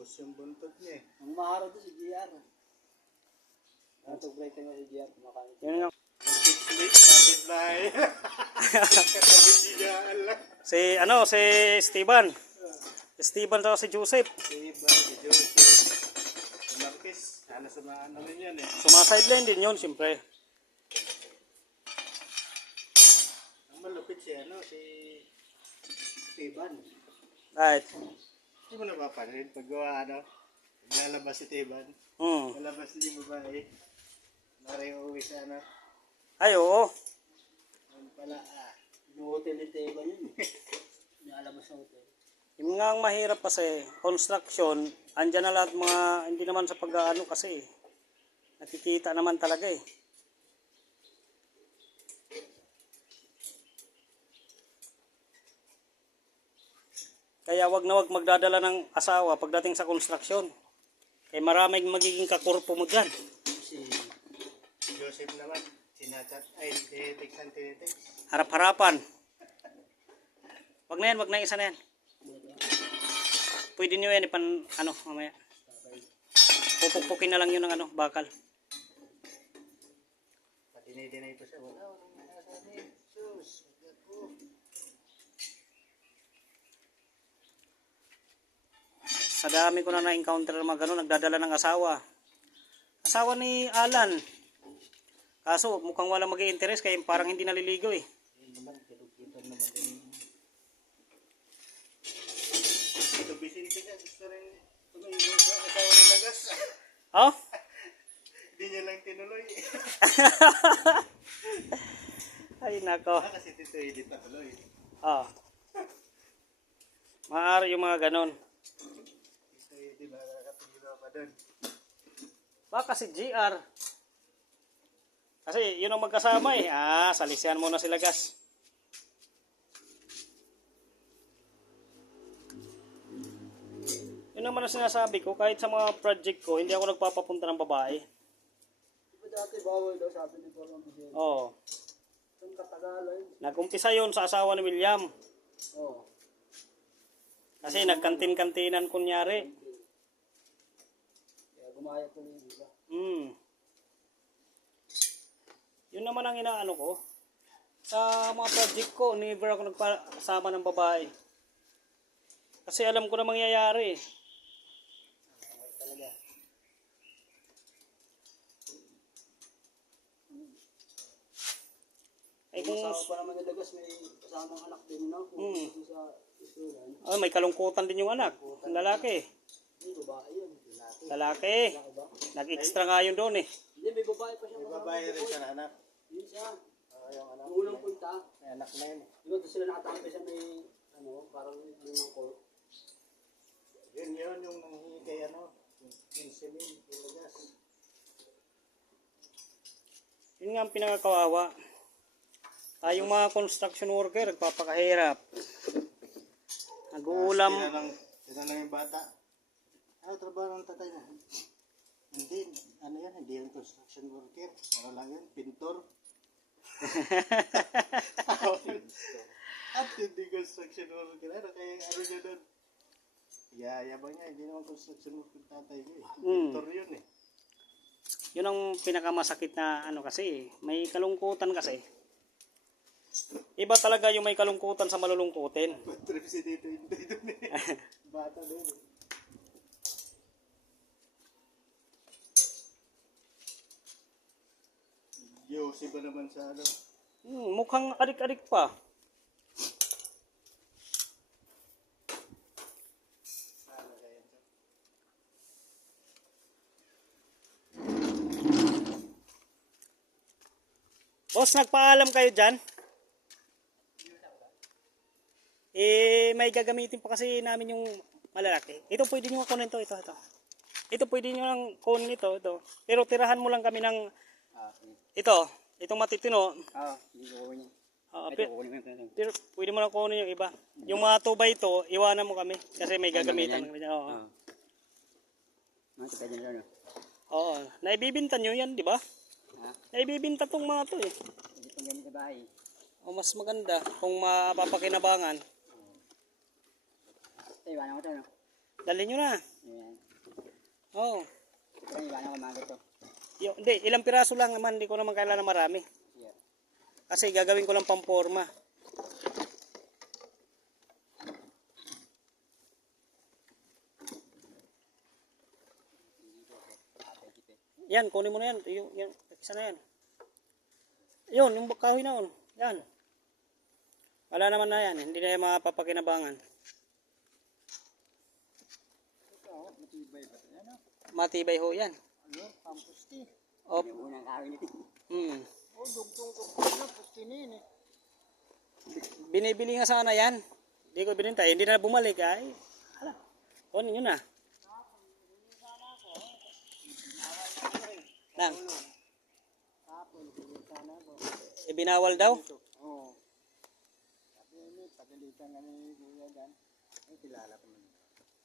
Tapos yung buntot niya eh. Ang maharo doon si GR. Natog-break tayo si GR. Kumakain. Yun yung Sleep, kapit bahay. Katabi siya, alam. si Steven. Steven daw si Joseph. Si Joseph. Si Marquez. Sa mga ano rin yan eh. Sumasideline din yun, siyempre. Ang malupit si Teban. Right. Hindi mo napapansin pag gawa lalabas si Teban. Lalabas din yung babae. Maring uwi sa Ay, oo. Ano pala Yung hotel ni Teba yun. Nalabas sa hotel. Yung nga ang mahirap kasi, construction, andyan na lahat mga, hindi naman sa pag-ano kasi, nakikita naman talaga eh. Kaya wag na wag magdadala ng asawa pagdating sa construction. Eh maraming magiging kakurpo mo dyan. si Joseph naman. Sinachat, tinitiksan. Harap-harapan. Wag na yan, wag na isa na yan. Pwede nyo yan mamaya. Pupukpukin na lang yun ng bakal. Dinay pa siya. Wala nasabi. Sus. Sa dami ko na encounter mga ganun, nagdadala ng asawa. Asawa ni Alan. Kaso mukhang wala mag-i-interest kaya parang hindi naliligo eh. Ito Vicente ka. Gusto rin tumigo sa asawa ni Lagas. Oh? Hindi niya lang tinuloy. Ay nako. Kasi Tito Edith na tuloy. Ah. Maaari yung mga ganun. Tito Edith nakakatulog pa doon. Baka si GR. Kasi yun ang magkasama eh. Salisihan muna sila gas. Yun naman ang sinasabi ko. Kahit sa mga project ko, hindi ako nagpapapunta ng babae. Diba dati bawal daw sabi ni Porong Miguel? Oo. Ang katagalan. Nag-umpisa yun sa asawa ni William. Oo. Kasi nagkantin-kantinan kunyari. Kaya gumaya tuloy, di ba? Yun naman ang inaano ko. Sa mga project ko, never ako nagpasama ng babae. Kasi alam ko na mangyayari. Talaga. Ay kung Asawa pa naman ni Lagas, may kasamang anak din na. Kung sa isulan. may kalungkutan din yung anak. Ang lalaki. Hindi, babae yun. Lalaki. Nag-extra nga yun doon eh. Hindi, may babae pa siya. May babae rin siya na anak. Yun siya. Yung anak. Nung unang punta, May anak na yun. di ba doon sila nakatambay sa may, parang ng court. Yun yung nanghingi kay yung insulin, Lagas. Yun nga ang pinakakawawa. Tayong mga construction worker, nagpapakahirap. Nag-uulam. Tinanong yung bata. Trabaho ng tatay mo? Hindi, hindi yung construction worker. Ano lang yun, pintor. At hindi construction worker. Kaya niya doon? Yabang niya, hindi naman construction worker tatay ko eh. Pintor yun eh. Yun ang pinakamasakit na kasi. May kalungkutan kasi. Iba talaga yung may kalungkutan sa malulungkutin. Trip si dito hindi doon eh. Bata doon eh. Yossi ba naman sa Mukhang adik-adik pa. Boss, nagpaalam kayo dyan? May gagamitin pa kasi namin yung malalaki. Ito pwede nyo kunin ito. Ito pwede nyo lang kunin ito. Pero tirahan mo lang kami ng itong matitino. Hindi ko kunin. Pero pwede mo lang kunin yung iba. Yung mga 2x ito, iwanan mo kami. Kasi may gagamitan kami. Oo. Naibibinta nyo yan, di ba? Naibibinta tong mga to eh. O mas maganda kung mapapakinabangan. Dalhin nyo na. Ayan. Oo. Saan iba na kumagat to? Hindi, ilang piraso lang naman. Hindi ko naman kailangan marami. Yeah. Kasi gagawin ko lang pamporma. Yan, kunin mo na yan. Yan, isa na yan. Yun, yung kahoy na yun. Yan. Wala naman na yan. Hindi na yan mapapakinabangan. Ito, matibay ba? Ano? Matibay ho yan. Ano? Pampusti. Op. Yung unang kahoy nito. Oh, Dugtong na, pusti na yun eh. binibili nga sana yan. Hindi ko binintay. Hindi na bumalik. Ay, hala. Kunin nyo na. Lang. Ibinawal daw? Oo. Sabi niya, pagalitan kami ni Kuya Dan. Ay, kilala ko man.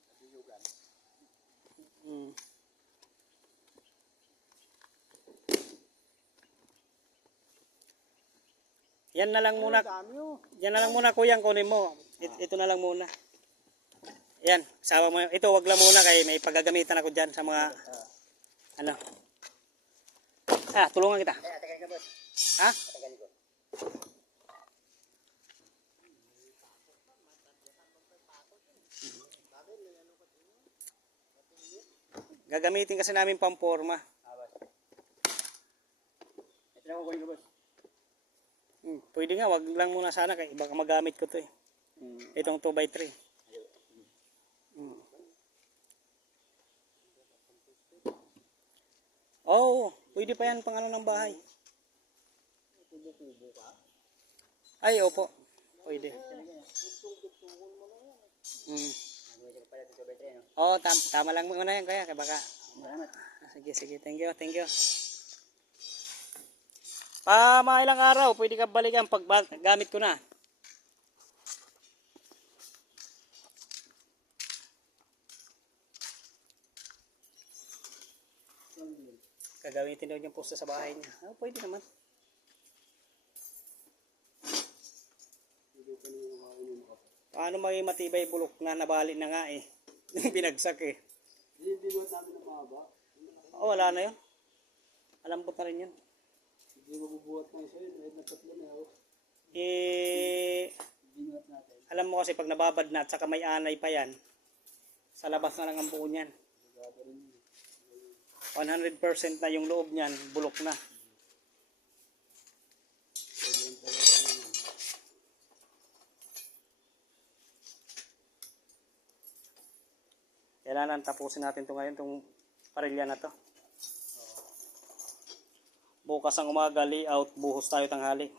Sabi Yugan. Yan na lang muna. Yan na lang muna kuya, kunin mo. Ito na lang muna. Yan, sawa mo. Ito wag lang muna kay may paggagamitan ako diyan sa mga ano. Tulungan kita. Tagal ka, boss. Ha? Tagal ko. Gagamitin kasi namin pamporma. Ito na kukunin ko, boss. Pwede nga, wag lang muna sana kay baka magamit ko 'to eh. Itong 2x3. Oh, pwede pa yan pang ano ng bahay. Ay, opo. Pwede. Oh, tama lang muna yan kaya baka. Sige, thank you. Mga ilang araw, pwede ka balikan pag gamit ko na. Gagamitin daw yung posta sa bahay niya. Pwede naman. Paano maging matibay bulok na nabali na nga eh. Binagsak eh. Hindi mo namin na mahaba. Wala na yun. Alambot na rin yun. Hindi mabubuhat ng isa yun. Na tatlo na ako. Binuhat natin. Alam mo kasi pag nababad na at saka may anay pa yan, sa labas na lang ang buo niyan. 100% na yung loob niyan, bulok na. Kailangan tapusin natin ito ngayon, itong parilya na to. Bukas ang umaga, layout, buhos tayo tanghali.